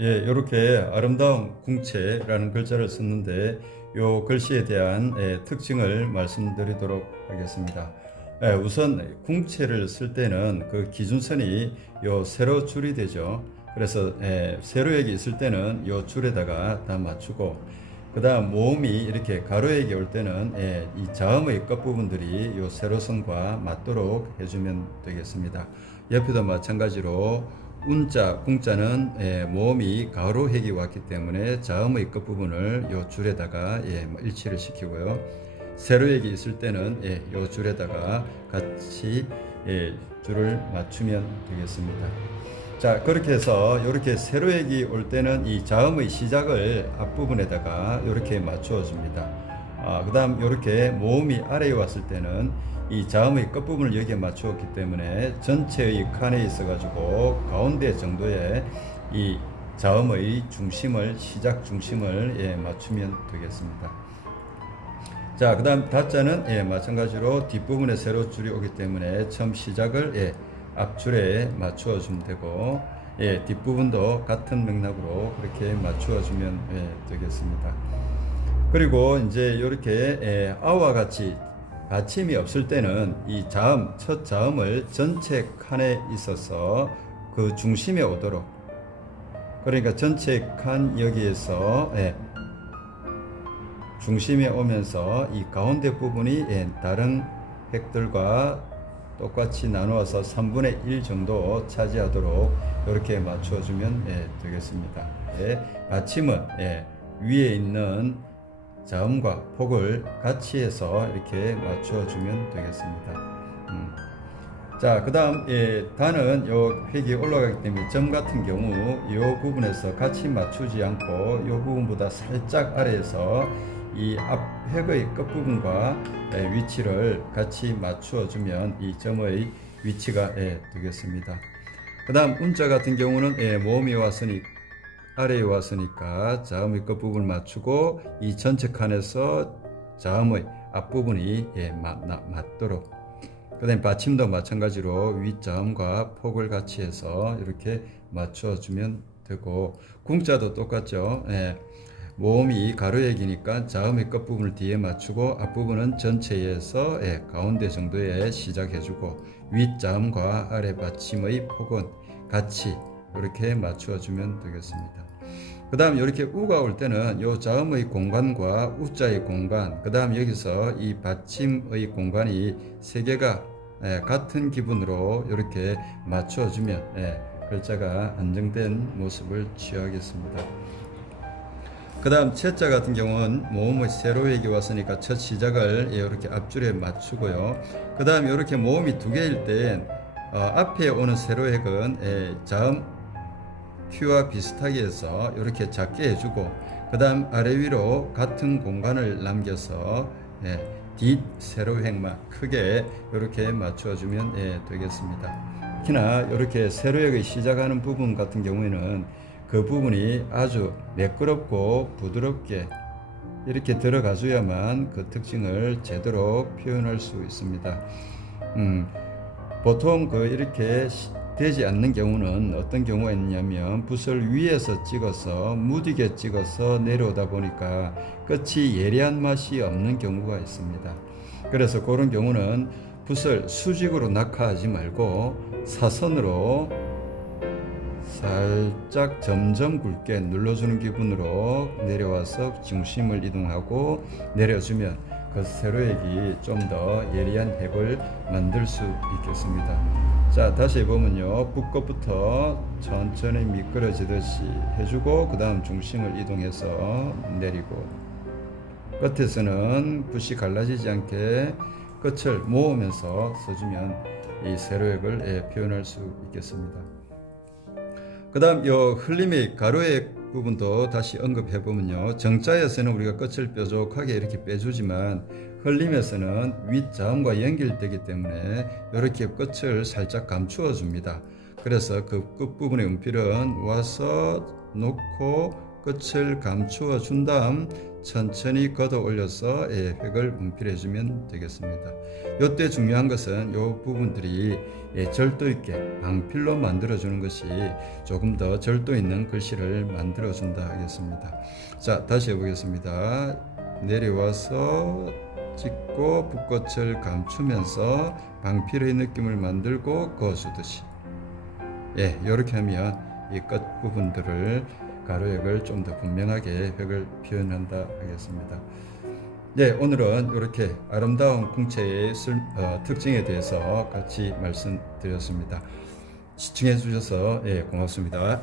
예, 이렇게 아름다운 궁채라는 글자를 썼는데 요 글씨에 대한 예, 특징을 말씀드리도록 하겠습니다. 예, 우선 궁채를 쓸 때는 그 기준선이 요 세로 줄이 되죠. 그래서 예, 세로액이 있을 때는 요 줄에다가 다 맞추고 그다음 모음이 이렇게 가로액이 올 때는 예, 이 자음의 끝 부분들이 요 세로선과 맞도록 해주면 되겠습니다. 옆에도 마찬가지로 운자, 궁자는 예, 모음이 가로획이 왔기 때문에 자음의 끝 부분을 요 줄에다가 예, 일치를 시키고요. 세로액이 있을 때는 예, 요 줄에다가 같이 예, 줄을 맞추면 되겠습니다. 자 그렇게 해서 이렇게 세로액이 올 때는 이 자음의 시작을 앞부분에다가 이렇게 맞추어 줍니다. 아, 그 다음 이렇게 모음이 아래에 왔을 때는 이 자음의 끝부분을 여기에 맞추었기 때문에 전체의 칸에 있어 가지고 가운데 정도에 이 자음의 중심을 시작 중심을 예, 맞추면 되겠습니다. 자, 그 다음 다자는 예, 마찬가지로 뒷부분에 세로 줄이 오기 때문에 처음 시작을 예, 앞줄에 맞추어 주면 되고 예, 뒷부분도 같은 맥락으로 그렇게 맞추어 주면 예, 되겠습니다. 그리고 이제 이렇게 예, 아와 같이 받침이 없을 때는 이 자음 첫 자음을 전체 칸에 있어서 그 중심에 오도록 그러니까 전체 칸 여기에서 예, 중심에 오면서 이 가운데 부분이 예, 다른 획들과 똑같이 나누어서 3분의 1 정도 차지하도록 이렇게 맞춰주면 예, 되겠습니다. 예, 받침은 예, 위에 있는 자음과 폭을 같이 해서 이렇게 맞춰주면 되겠습니다. 음. 자, 그 다음, 예, 단은 요 획이 올라가기 때문에 점 같은 경우 요 부분에서 같이 맞추지 않고 요 부분보다 살짝 아래에서 이 앞 획의 끝부분과 예, 위치를 같이 맞추어 주면 이 점의 위치가 예, 되겠습니다. 그 다음 운자 같은 경우는 예, 모음이 왔으니 아래에 왔으니까 자음의 끝부분을 맞추고 이 전체 칸에서 자음의 앞부분이 예, 맞, 나, 맞도록 그 다음에 받침도 마찬가지로 윗자음과 폭을 같이 해서 이렇게 맞춰주면 되고 궁자도 똑같죠. 예. 모음이 가로액이니까 자음의 끝부분을 뒤에 맞추고 앞부분은 전체에서 예, 가운데 정도에 시작해주고 윗자음과 아래 받침의 폭은 같이 이렇게 맞추어주면 되겠습니다. 그 다음 이렇게 우가 올 때는 요 자음의 공간과 우자의 공간, 그 다음 여기서 이 받침의 공간이 세 개가 예, 같은 기분으로 이렇게 맞춰주면 예, 글자가 안정된 모습을 취하겠습니다. 그 다음 채자 같은 경우는 모음의 세로액이 왔으니까 첫 시작을 이렇게 앞줄에 맞추고요. 그 다음 이렇게 모음이 두 개일 때 어, 앞에 오는 세로액은 예, 자음 Q와 비슷하게 해서 이렇게 작게 해주고 그 다음 아래 위로 같은 공간을 남겨서 예, 뒷 세로획만 크게 이렇게 맞춰주면 예, 되겠습니다. 특히나 이렇게 세로획의 시작하는 부분 같은 경우에는 그 부분이 아주 매끄럽고 부드럽게 이렇게 들어가줘야만 그 특징을 제대로 표현할 수 있습니다. 음, 보통 그 이렇게 되지 않는 경우는 어떤 경우가 있냐면 붓을 위에서 찍어서 무디게 찍어서 내려오다 보니까 끝이 예리한 맛이 없는 경우가 있습니다. 그래서 그런 경우는 붓을 수직으로 낙하하지 말고 사선으로 살짝 점점 굵게 눌러주는 기분으로 내려와서 중심을 이동하고 내려주면 그 세로액이 좀 더 예리한 핵을 만들 수 있겠습니다. 자 다시 해보면요. 붓것부터 천천히 미끄러지듯이 해주고 그 다음 중심을 이동해서 내리고. 끝에서는 붓이 갈라지지 않게 끝을 모으면서 써주면 이 세로액을 예, 표현할 수 있겠습니다. 그 다음 요 흘림의 가로액 부분도 다시 언급해 보면요. 정자에서는 우리가 끝을 뾰족하게 이렇게 빼주지만 흘림에서는 윗자음과 연결되기 때문에 이렇게 끝을 살짝 감추어 줍니다 그래서 그 끝부분의 음필은 와서 놓고 끝을 감추어 준 다음 천천히 걷어 올려서 예, 획을 분필해 주면 되겠습니다. 이때 중요한 것은 이 부분들이 예, 절도 있게 방필로 만들어 주는 것이 조금 더 절도 있는 글씨를 만들어 준다 하겠습니다. 자, 다시 해보겠습니다. 내려와서 찍고 붓꽃을 감추면서 방필의 느낌을 만들고 그어주듯이 예, 이렇게 하면 이 끝 부분들을 가로획을 좀 더 분명하게 획을 표현한다 하겠습니다. 네, 오늘은 이렇게 아름다운 궁체의 쓸- 어, 특징에 대해서 같이 말씀드렸습니다. 시청해 주셔서 예, 고맙습니다.